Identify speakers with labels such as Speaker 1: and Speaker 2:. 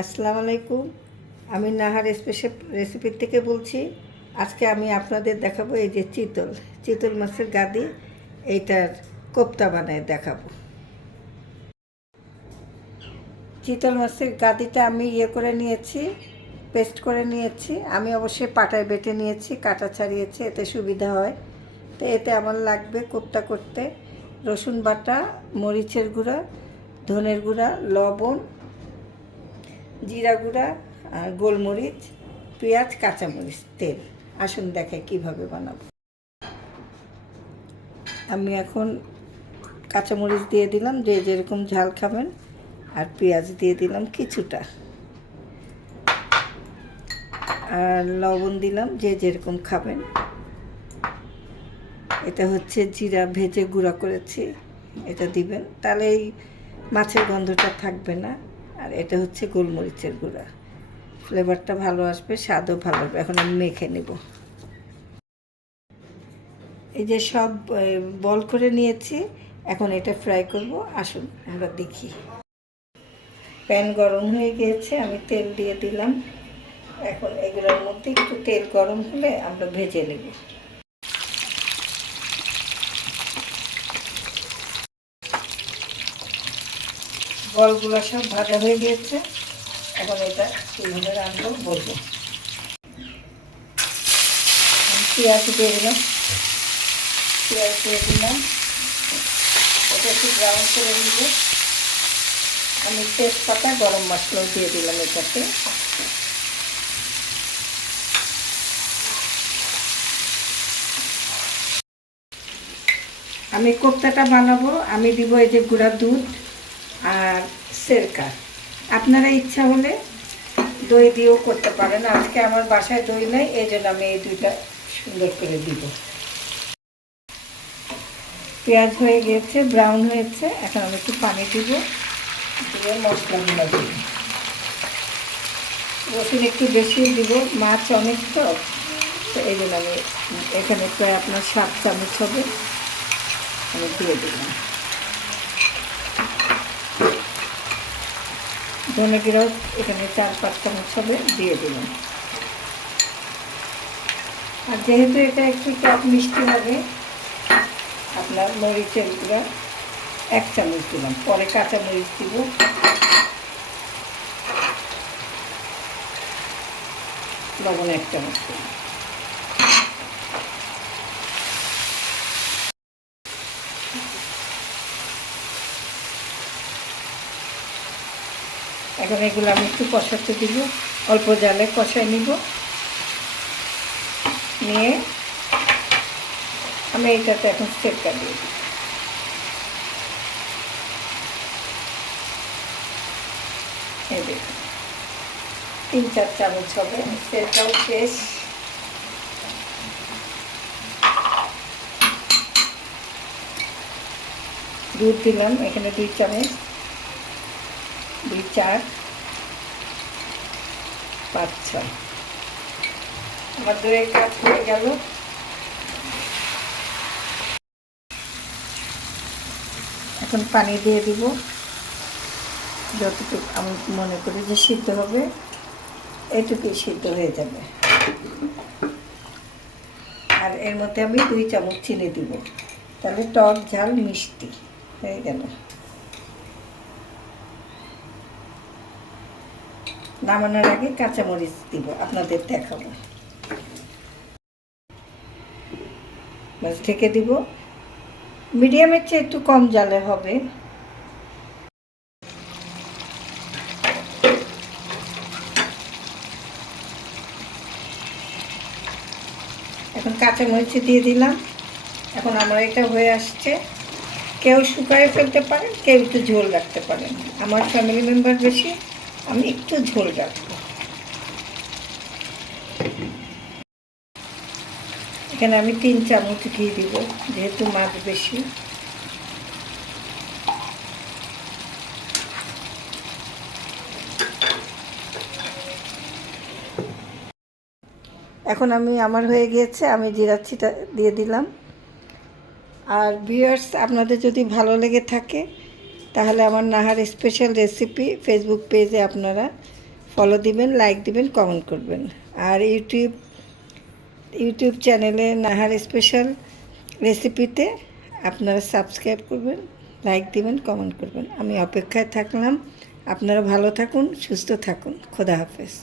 Speaker 1: আসসালামু আলাইকুম। আমি নাহার স্পেশাল রেসিপির থেকে বলছি, আজকে আমি আপনাদের দেখাবো এই যে চিতল চিতল মাছের গাদি, এইটার কোপ্তা বানায় দেখাবো। চিতল মাছের গাদিটা আমি ইয়ে করে নিয়েছি, পেস্ট করে নিয়েছি, আমি অবশ্যই পাটায় বেটে নিয়েছি, কাটা ছাড়িয়েছি, এতে সুবিধা হয়। তো এতে আমার লাগবে কোপ্তা করতে রসুন বাটা, মরিচের গুঁড়া, ধনের গুঁড়া, লবণ জিরা গুঁড়া, আর গোলমরিচ, পেঁয়াজ, কাঁচামরিচ, তেল। আসুন দেখে কীভাবে বানাবো। আমি এখন কাঁচামরিচ দিয়ে দিলাম, যে যেরকম ঝাল খাবেন, আর পেঁয়াজ দিয়ে দিলাম কিছুটা। আর লবণ দিলাম, যে যেরকম খাবেন। এটা হচ্ছে জিরা ভেজে গুঁড়া করেছি, এটা দিবেন। তাহলে এই মাছের গন্ধটা থাকবে না। আর এটা হচ্ছে গোলমরিচের গুঁড়া। ফ্লেভারটা ভালো আসবে, স্বাদও ভালো হবে এখন আমি মেখে নেব। এই যে সব বল করে নিয়েছি, এখন এটা ফ্রাই করব। আসুন, আমরা দেখি। প্যান গরম হয়ে গিয়েছে, আমি তেল দিয়ে দিলাম। এখন এগুলোর মধ্যে একটু তেল গরম হলে আমরা ভেজে নেব। বলগুলো সব ভাজা হয়ে গিয়েছে। এখন এটা রান্না বলব পেঁয়াজ দিয়ে দিলাম। পেঁয়াজ দিয়ে দিলাম। এটা একটু ব্রাউন করে নিব। আমি তেজপাতা, গরম মশলাও দিয়ে দিলাম এটাতে। আমি কোপ্তাটা বানাবো। আমি দিব এই যে গুঁড়া দুধ। আর সেরকা। আপনারা ইচ্ছা হলে দই দিয়েও করতে পারেন। আজকে আমার বাসায় দই নেই এই জন্য আমি এই দুইটা সুন্দর করে দিব। পেঁয়াজ হয়ে গিয়েছে ব্রাউন হয়েছে। এখন আমি একটু পানি দিব, দিয়ে মশলাগুলো দিব। রসুন একটু বেশি দিব, মাছ অনেক তো তো এই জন্য আমি এখানে প্রায় আপনার সাত চামচ হবে। আমি দিয়ে দিলাম। ধনে জিরাও এখানে চার পাঁচ চামচ হবে, দিয়ে দিলাম। আর যেহেতু এটা একটু টক মিষ্টি হবে আপনার মরিচের গুঁড়া এক চামচ দিলাম। পরে কাঁচা মরিচ দিব। লবণ এক চামচ দিলাম। এখন এগুলো আমি একটু কষাতে দিব। অল্প জালে কষাই নিব। নিয়ে আমি এইটাতে এখন সেটটা দিয়ে দিই তিন, চার চামচ হবে। সেটাও শেষ। দুধ দিলাম, এখানে দুই চামচ। চার, পাঁচ, ছয়। আমার দইয়ের কাজ হয়ে গেল। এখন পানি দিয়ে দিব। যতটুকু আমি মনে করি যে সিদ্ধ হবে, এটুকুই সিদ্ধ হয়ে যাবে। আর এর মধ্যে আমি দুই চামচ চিনি দিব। তাহলে টক ঝাল মিষ্টি হয়ে গেল। নামানোর আগে কাঁচামরিচ দিব, আপনাদের দেখাবো। ঢেকে দিব। মিডিয়ামের চেয়ে একটু কম জালে হবে। এখন কাঁচামরিচ দিয়ে দিলাম। এখন আমার এটা হয়ে আসছে। কেউ শুকায় ফেলতে পারেন, কেউ একটু ঝোল রাখতে পারেন। আমার ফ্যামিলি মেম্বার বেশি আমি একটু ঝোল রাখব। এখানে আমি তিন চামচ ঘি দিব, যেহেতু মাছ বেশি। এখন আমি, আমার হয়ে গিয়েছে, আমি জিরাচ্ছিটা দিয়ে দিলাম। আর ভিউয়ার্স আপনাদের যদি ভালো লেগে থাকে তাহলে আমার নাহার স্পেশাল রেসিপি ফেসবুক পেজে আপনারা ফলো দিবেন লাইক দিবেন কমেন্ট করবেন। আর ইউটিউব ইউটিউব চ্যানেলে নাহার স্পেশাল রেসিপিতে আপনারা সাবস্ক্রাইব করবেন লাইক দিবেন কমেন্ট করবেন। আমি অপেক্ষায় থাকলাম। আপনারা ভালো থাকুন, সুস্থ থাকুন। খোদা হাফেজ।